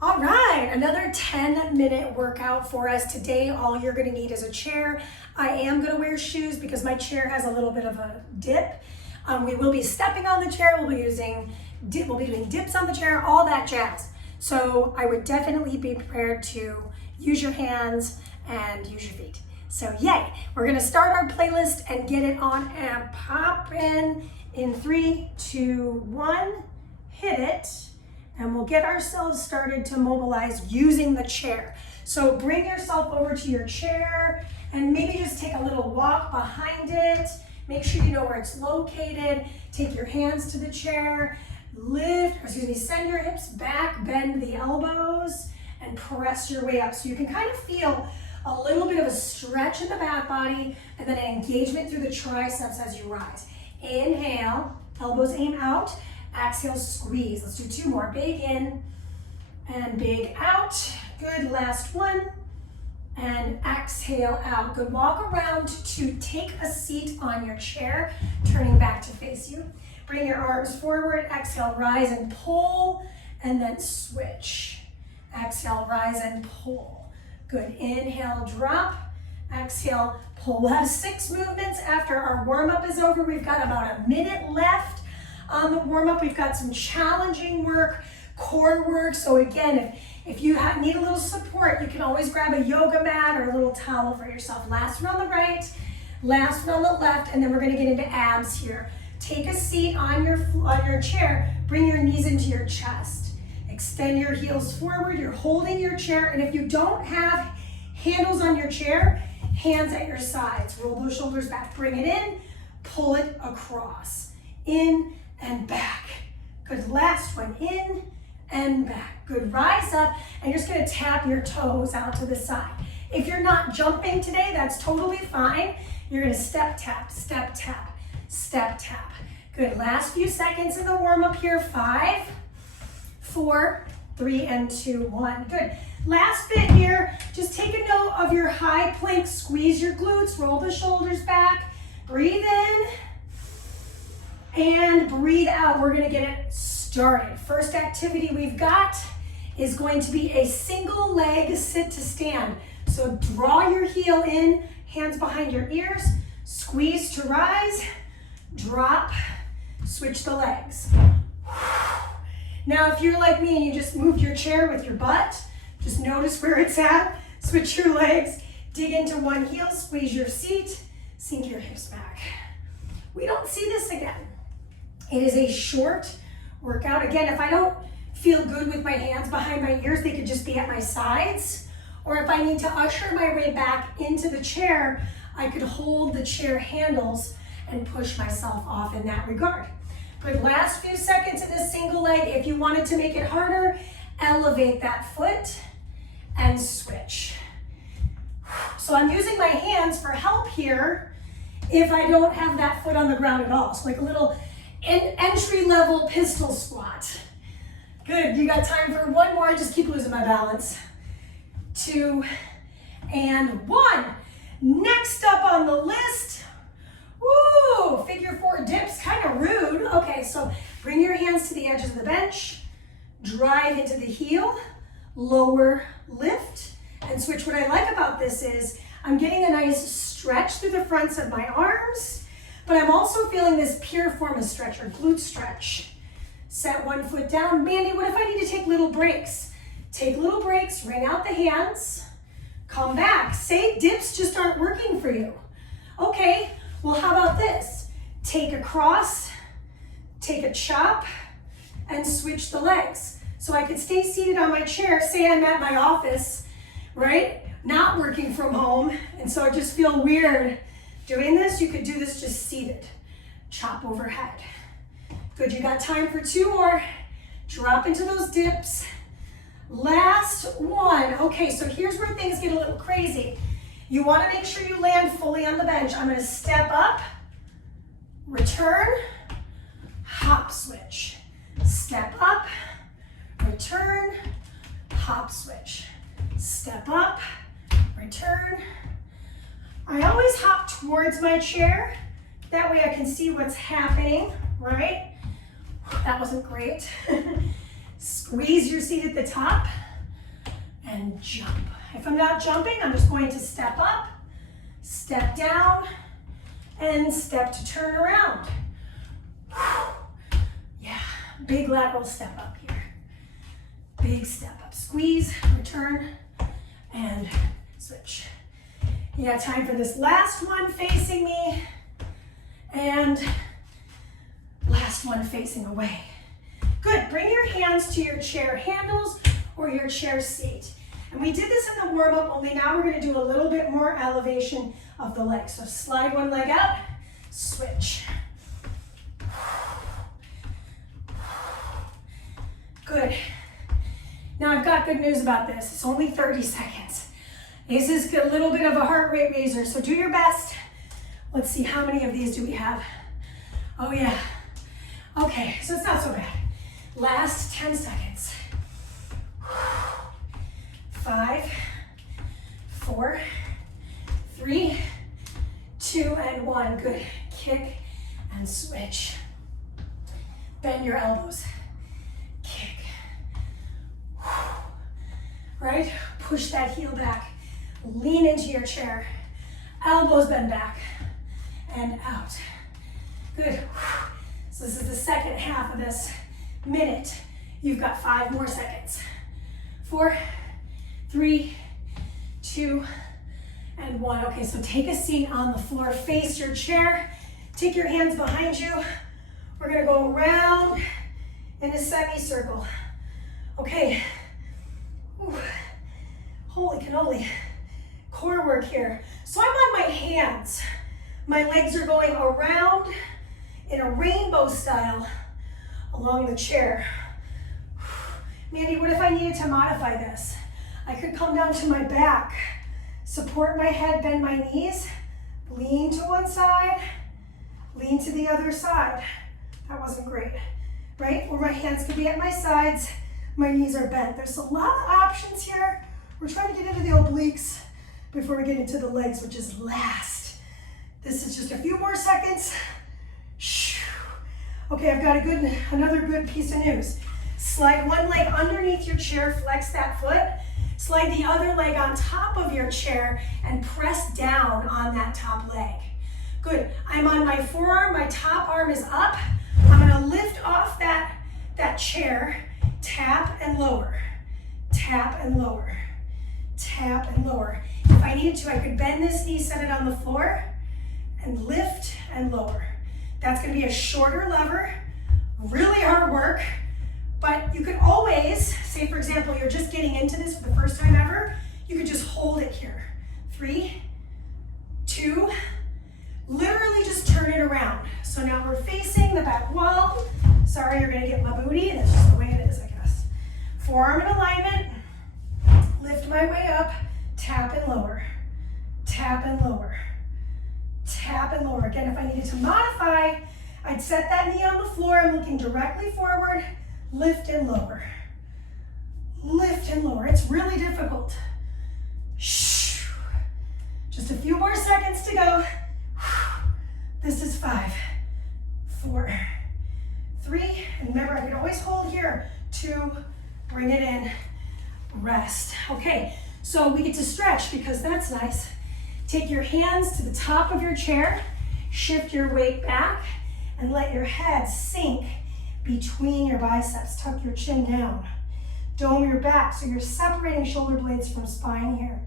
All right, another 10-minute workout for us today. All you're gonna need is a chair. I am gonna wear shoes because my chair has a little bit of a dip. We will be stepping on the chair. We'll be doing dips on the chair, all that jazz. So I would definitely be prepared to use your hands and use your feet. So yay, we're gonna start our playlist and get it on and pop in 3, 2, 1, hit it. And we'll get ourselves started to mobilize using the chair. So bring yourself over to your chair and maybe just take a little walk behind it. Make sure you know where it's located. Take your hands to the chair, send your hips back, bend the elbows, and press your way up. So you can kind of feel a little bit of a stretch in the back body and then an engagement through the triceps as you rise. Inhale, elbows aim out. Exhale, squeeze. Let's do 2 more. Big in and big out. Good, last one. And exhale out. Good, walk around to take a seat on your chair, turning back to face you. Bring your arms forward. Exhale, rise and pull, and then switch. Exhale, rise and pull. Good, inhale, drop. Exhale, pull. We'll have 6 movements after our warm-up is over. We've got about a minute left. On the warm-up, we've got some challenging work, core work. So again, if you need a little support, you can always grab a yoga mat or a little towel for yourself. Last one on the right, last one on the left, and then we're gonna get into abs here. Take a seat on your chair, bring your knees into your chest. Extend your heels forward, you're holding your chair, and if you don't have handles on your chair, hands at your sides. Roll those shoulders back, bring it in, pull it across. In and back. Good, last one, in and back. Good, rise up, and you're just gonna tap your toes out to the side. If you're not jumping today, that's totally fine. You're gonna step, tap, step, tap, step, tap. Good, last few seconds in the warm-up here. 5, 4, 3, and 2, 1. Good, last bit here. Just take a note of your high plank. Squeeze your glutes, roll the shoulders back, breathe in, and breathe out. We're gonna get it started. First activity we've got is going to be a single leg sit to stand. So draw your heel in, hands behind your ears, squeeze to rise, drop, switch the legs. Now if you're like me and you just moved your chair with your butt, just notice where it's at, switch your legs, dig into one heel, squeeze your seat, sink your hips back. We don't see this again. It is a short workout. Again, if I don't feel good with my hands behind my ears, they could just be at my sides. Or if I need to usher my way back into the chair, I could hold the chair handles and push myself off in that regard. Good, last few seconds in this single leg. If you wanted to make it harder, elevate that foot and switch. So I'm using my hands for help here if I don't have that foot on the ground at all. So like a little entry-level pistol squat. Good, you got time for 1 more. I just keep losing my balance. 2 and 1. Next up on the list, woo, figure 4 dips, kind of rude. Okay, so bring your hands to the edge of the bench, drive into the heel, lower lift, and switch. What I like about this is I'm getting a nice stretch through the fronts of my arms, but I'm also feeling this pure form of stretch or glute stretch. Set 1 foot down. Mandy, what if I need to take little breaks? Take little breaks, wring out the hands, come back. Say dips just aren't working for you. Okay, well how about this? Take a cross, take a chop, and switch the legs. So I could stay seated on my chair, say I'm at my office, right? Not working from home, and so I just feel weird doing this. You could do this just seated. Chop overhead. Good, you got time for 2 more. Drop into those dips. Last one. Okay, so here's where things get a little crazy. You want to make sure you land fully on the bench. I'm going to step up, return, hop switch. Step up, return, hop switch. Step up, return. I always hop towards my chair. That way I can see what's happening, right? That wasn't great. Squeeze your seat at the top. and jump. If I'm not jumping, I'm just going to step up, step down, and step to turn around. Yeah, big lateral step up here. Big step up, squeeze, return, and switch. You got time for this last one facing me, and last one facing away. Good, bring your hands to your chair handles or your chair seat. And we did this in the warm-up, only now we're gonna do a little bit more elevation of the legs. So slide one leg out, switch. Good. Now I've got good news about this. It's only 30 seconds. This is a little bit of a heart rate raiser, so do your best. Let's see, how many of these do we have? Oh yeah. Okay, so it's not so bad. Last 10 seconds. 5, 4, 3, 2, and 1. Good. Kick and switch. Bend your elbows. Kick. Right? Push that heel back. Lean into your chair. Elbows bend back and out. Good. So this is the second half of this minute. You've got 5 more seconds. 4, 3, 2, and 1. Okay, so take a seat on the floor. Face your chair. Take your hands behind you. We're gonna go around in a semicircle. Okay. Ooh. Holy cannoli. Core work here. So I'm on my hands. My legs are going around in a rainbow style along the chair. Mandy, what if I needed to modify this? I could come down to my back, support my head, bend my knees, lean to one side, lean to the other side. That wasn't great, right? Or my hands could be at my sides, my knees are bent. There's a lot of options here. We're trying to get into the obliques before we get into the legs, which is last. This is just a few more seconds. Okay, I've got another good piece of news. Slide one leg underneath your chair, flex that foot. Slide the other leg on top of your chair and press down on that top leg. Good, I'm on my forearm, my top arm is up. I'm gonna lift off that chair, tap and lower, tap and lower, tap and lower. If I needed to, I could bend this knee, set it on the floor, and lift and lower. That's gonna be a shorter lever, really hard work, but you could always, say for example, you're just getting into this for the first time ever, you could just hold it here. 3, 2, literally just turn it around. So now we're facing the back wall. Sorry, you're gonna get my booty, that's just the way it is, I guess. Forearm in alignment, lift my way up, tap and lower, tap and lower, tap and lower. Again, if I needed to modify, I'd set that knee on the floor, I'm looking directly forward, lift and lower, lift and lower. It's really difficult. Just a few more seconds to go. This is 5, 4, 3, and remember I can always hold here. 2, bring it in, rest. Okay, so we get to stretch because that's nice. Take your hands to the top of your chair, shift your weight back, and let your head sink between your biceps. Tuck your chin down. Dome your back so you're separating shoulder blades from spine here.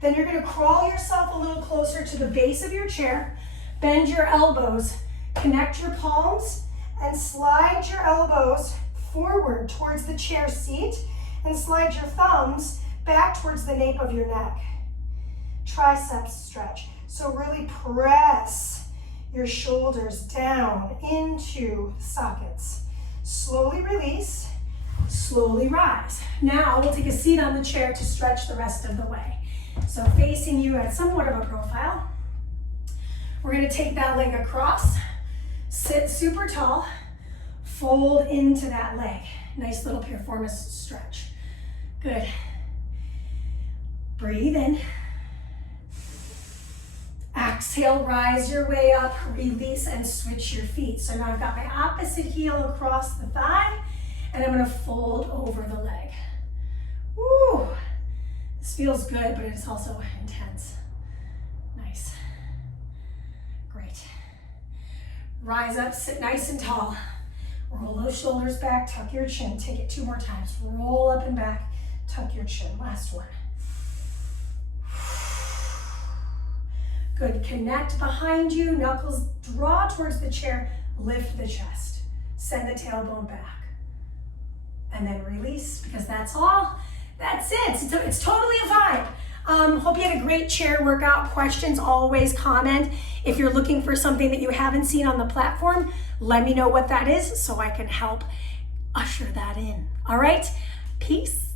Then you're gonna crawl yourself a little closer to the base of your chair, bend your elbows, connect your palms, and slide your elbows forward towards the chair seat, and slide your thumbs back towards the nape of your neck. Triceps stretch. So really press your shoulders down into sockets. Slowly release, slowly rise. Now we'll take a seat on the chair to stretch the rest of the way. So facing you at somewhat of a profile. We're gonna take that leg across, sit super tall, fold into that leg. Nice little piriformis stretch. Good. Breathe in. Exhale, rise your way up, release, and switch your feet. So now I've got my opposite heel across the thigh, and I'm gonna fold over the leg. Woo! This feels good, but it's also intense. Nice. Great. Rise up, sit nice and tall. Roll those shoulders back, tuck your chin. Take it 2 more times. Roll up and back, tuck your chin. Last one. Good, connect behind you, knuckles draw towards the chair, lift the chest. Send the tailbone back. And then release, because that's all. That's it, it's totally a vibe. Hope you had a great chair workout. Questions, always comment. If you're looking for something that you haven't seen on the platform, let me know what that is so I can help usher that in. All right, peace.